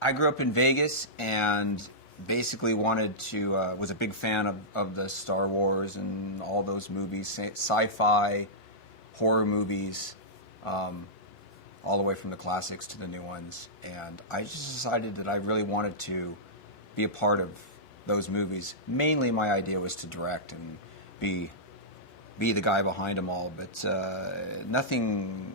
I grew up in Vegas and basically wanted to, was a big fan of the Star Wars and all those movies, sci-fi, horror movies, all the way from the classics to the new ones. And I just decided that I really wanted to be a part of those movies. Mainly my idea was to direct and be the guy behind them all, but nothing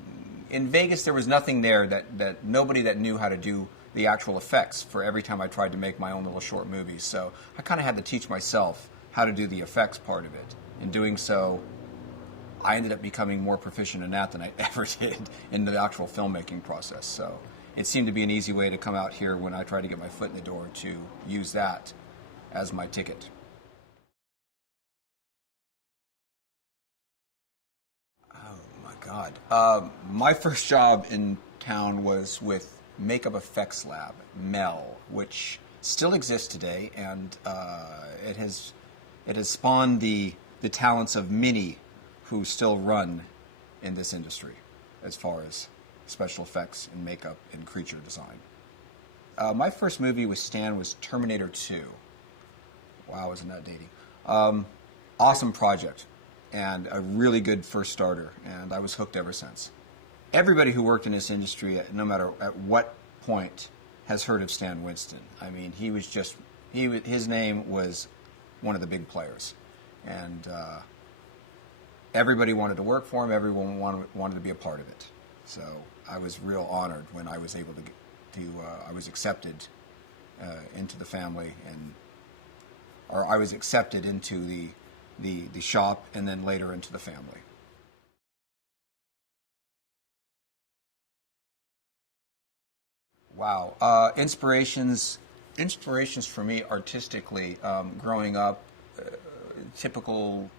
in Vegas. There was nothing there that nobody that knew how to do the actual effects for every time I tried to make my own little short movies. So I kind of had to teach myself how to do the effects part of it. In doing so, I ended up becoming more proficient in that than I ever did in the actual filmmaking process. So it seemed to be an easy way to come out here when I tried to get my foot in the door to use that as my ticket. God. My first job in town was with Makeup Effects Lab, MEL, which still exists today, and it has spawned the talents of many who still run in this industry as far as special effects and makeup and creature design. My first movie with Stan was Terminator 2. Wow, isn't that dating? Awesome project. And a really good first starter, and I was hooked ever since. Everybody who worked in this industry, no matter at what point, has heard of Stan Winston. I mean, his name was one of the big players, and everybody wanted to work for him. Everyone wanted to be a part of it. So I was real honored when I was able I was accepted into the family, or I was accepted into the shop, and then later into the family. Wow. Inspirations for me artistically, growing up, typical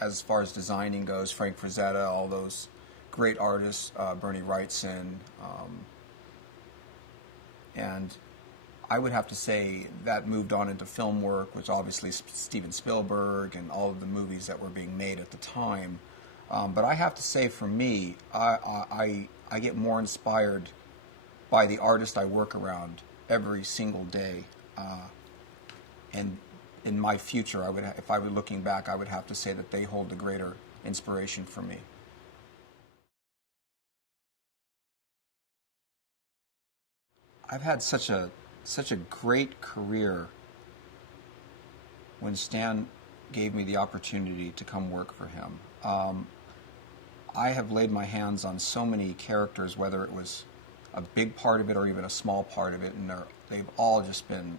as far as designing goes, Frank Frazetta, all those great artists, Bernie Wrightson, and I would have to say that moved on into film work, which obviously Steven Spielberg and all of the movies that were being made at the time. But I have to say, for me, I get more inspired by the artist I work around every single day. And in my future, if I were looking back, I would have to say that they hold the greater inspiration for me. I've had such a great career when Stan gave me the opportunity to come work for him. I have laid my hands on so many characters, whether it was a big part of it or even a small part of it, and they've all been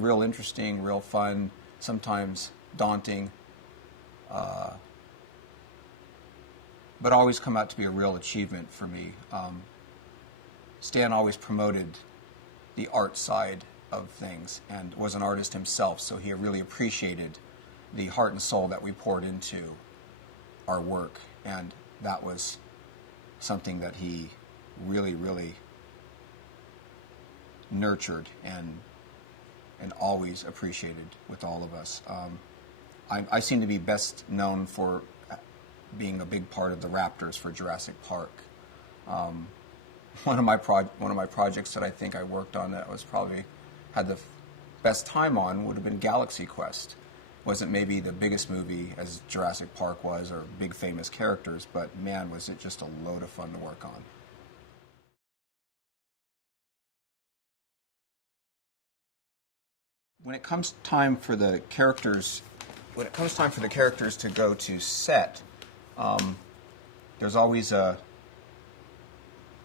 real interesting, real fun, sometimes daunting, but always come out to be a real achievement for me. Stan always promoted the art side of things and was an artist himself, so he really appreciated the heart and soul that we poured into our work, and that was something that he really, really nurtured and always appreciated with all of us. I seem to be best known for being a big part of the Raptors for Jurassic Park. One of my projects that I think I worked on that was probably had the best time on would have been Galaxy Quest. Wasn't maybe the biggest movie as Jurassic Park was, or big famous characters, but man, was it just a load of fun to work on. When it comes time for the characters to go to set, there's always a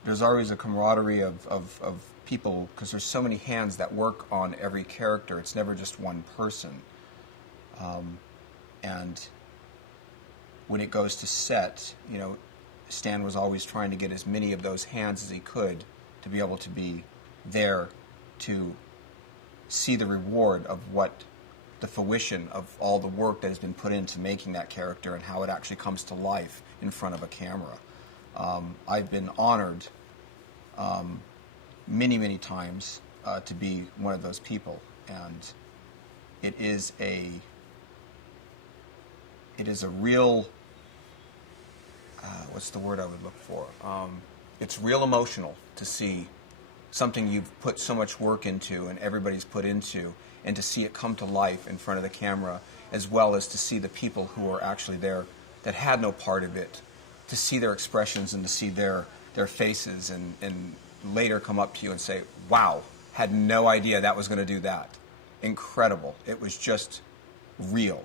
camaraderie of people, because there's so many hands that work on every character. It's never just one person. And when it goes to set, Stan was always trying to get as many of those hands as he could to be able to be there to see the reward of what the fruition of all the work that has been put into making that character and how it actually comes to life in front of a camera. I've been honored many, many times to be one of those people, and it is a real, what's the word I would look for? It's real emotional to see something you've put so much work into and everybody's put into, and to see it come to life in front of the camera, as well as to see the people who are actually there that had no part of it, to see their expressions and to see their faces, and later come up to you and say, wow, had no idea that was going to do that. Incredible. It was just real.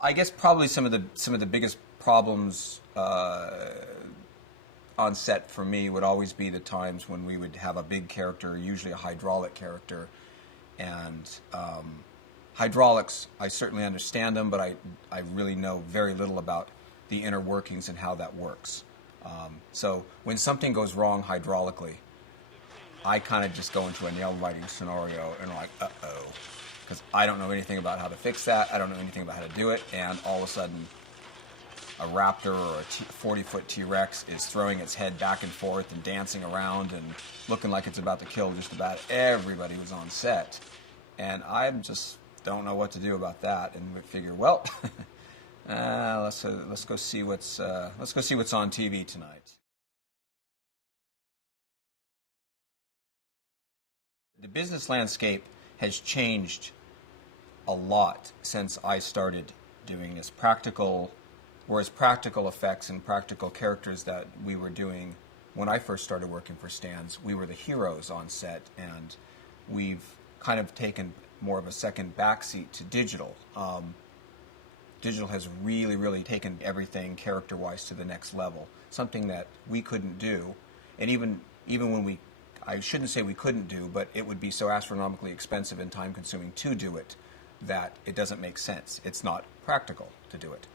I guess probably some of the biggest problems on set for me would always be the times when we would have a big character, usually a hydraulic character, and hydraulics, I certainly understand them, but I really know very little about the inner workings and how that works. So when something goes wrong hydraulically, I kind of just go into a nail-biting scenario and like, uh-oh, because I don't know anything about how to fix that, I don't know anything about how to do it, and all of a sudden a raptor or a 40-foot T-Rex is throwing its head back and forth and dancing around and looking like it's about to kill just about everybody who's on set. And I just don't know what to do about that, and we figure, well, let's go see what's on TV tonight. The business landscape has changed a lot since I started doing this. Practical effects and practical characters that we were doing when I first started working for Stan's, we were the heroes on set, and we've kind of taken more of a second backseat to digital. Digital has really, really taken everything character-wise to the next level, something that we couldn't do, and even when I shouldn't say we couldn't do, but it would be so astronomically expensive and time-consuming to do it that it doesn't make sense. It's not practical to do it.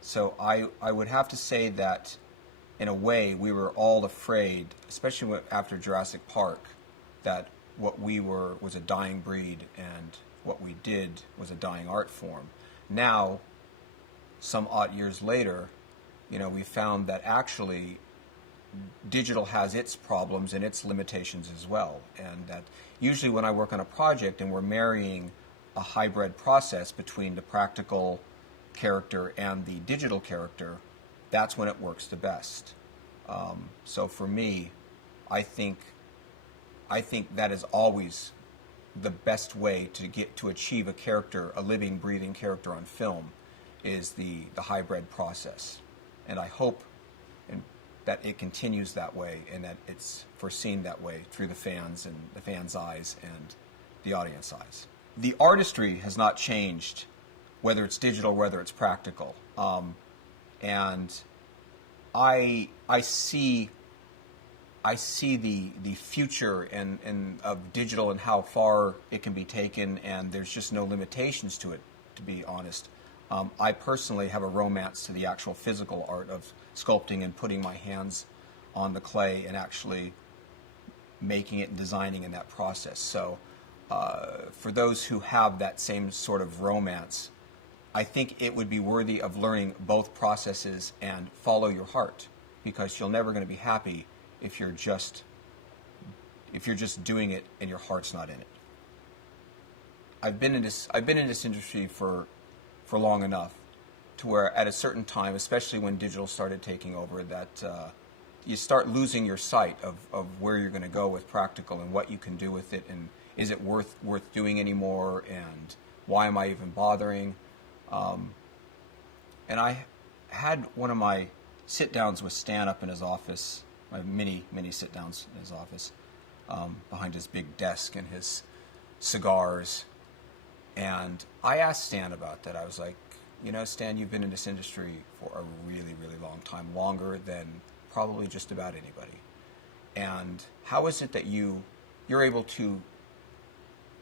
So I would have to say that, in a way, we were all afraid, especially after Jurassic Park, that what we were was a dying breed and what we did was a dying art form. Now, some odd years later, we found that actually digital has its problems and its limitations as well, and that usually when I work on a project and we're marrying a hybrid process between the practical character and the digital character, that's when it works the best. So for me, I think that is always the best way to achieve a character, a living, breathing character on film, is the hybrid process. And I hope that it continues that way, and that it's foreseen that way through the fans and the fans' eyes and the audience eyes. The artistry has not changed, whether it's digital, whether it's practical. And I see the future and of digital and how far it can be taken, and there's just no limitations to it, to be honest. I personally have a romance to the actual physical art of sculpting and putting my hands on the clay and actually making it and designing in that process. So for those who have that same sort of romance, I think it would be worthy of learning both processes and follow your heart, because you're never going to be happy if you're just doing it and your heart's not in it. I've been in this industry for long enough to where at a certain time, especially when digital started taking over, that you start losing your sight of where you're going to go with practical and what you can do with it, and is it worth doing anymore, and why am I even bothering? And I had one of my sit-downs with Stan up in his office, my many sit-downs in his office, behind his big desk and his cigars. And I asked Stan about that. I was like, Stan, you've been in this industry for a really, really long time, longer than probably just about anybody. And how is it that you're able to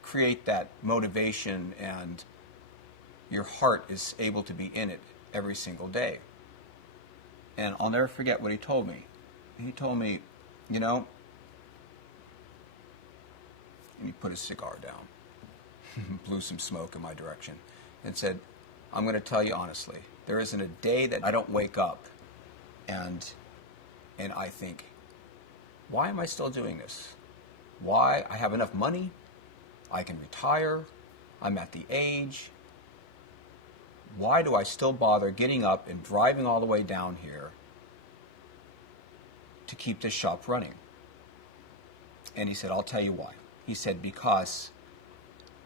create that motivation and your heart is able to be in it every single day? And I'll never forget what he told me. He told me, and he put his cigar down, blew some smoke in my direction, and said, I'm going to tell you honestly, there isn't a day that I don't wake up and I think, why am I still doing this? Why? I have enough money, I can retire, I'm at the age. why do I still bother getting up and driving all the way down here to keep this shop running? And he said, I'll tell you why. He said, because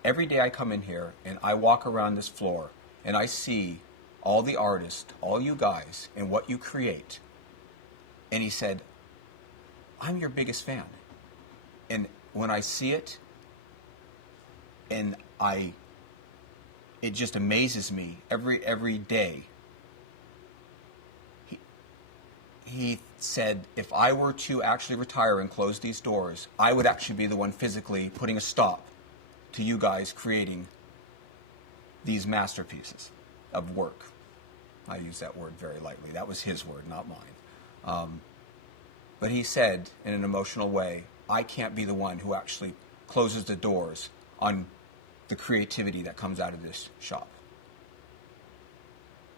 every day I come in here and I walk around this floor and I see all the artists, all you guys, and what you create. And he said, I'm your biggest fan. And when I see it, and it just amazes me every day. He said, if I were to actually retire and close these doors, I would actually be the one physically putting a stop to you guys creating these masterpieces of work. I use that word very lightly. That was his word, not mine. But he said, in an emotional way, I can't be the one who actually closes the doors on the creativity that comes out of this shop.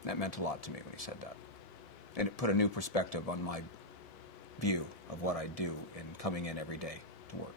That meant a lot to me when he said that. And it put a new perspective on my view of what I do and coming in every day to work.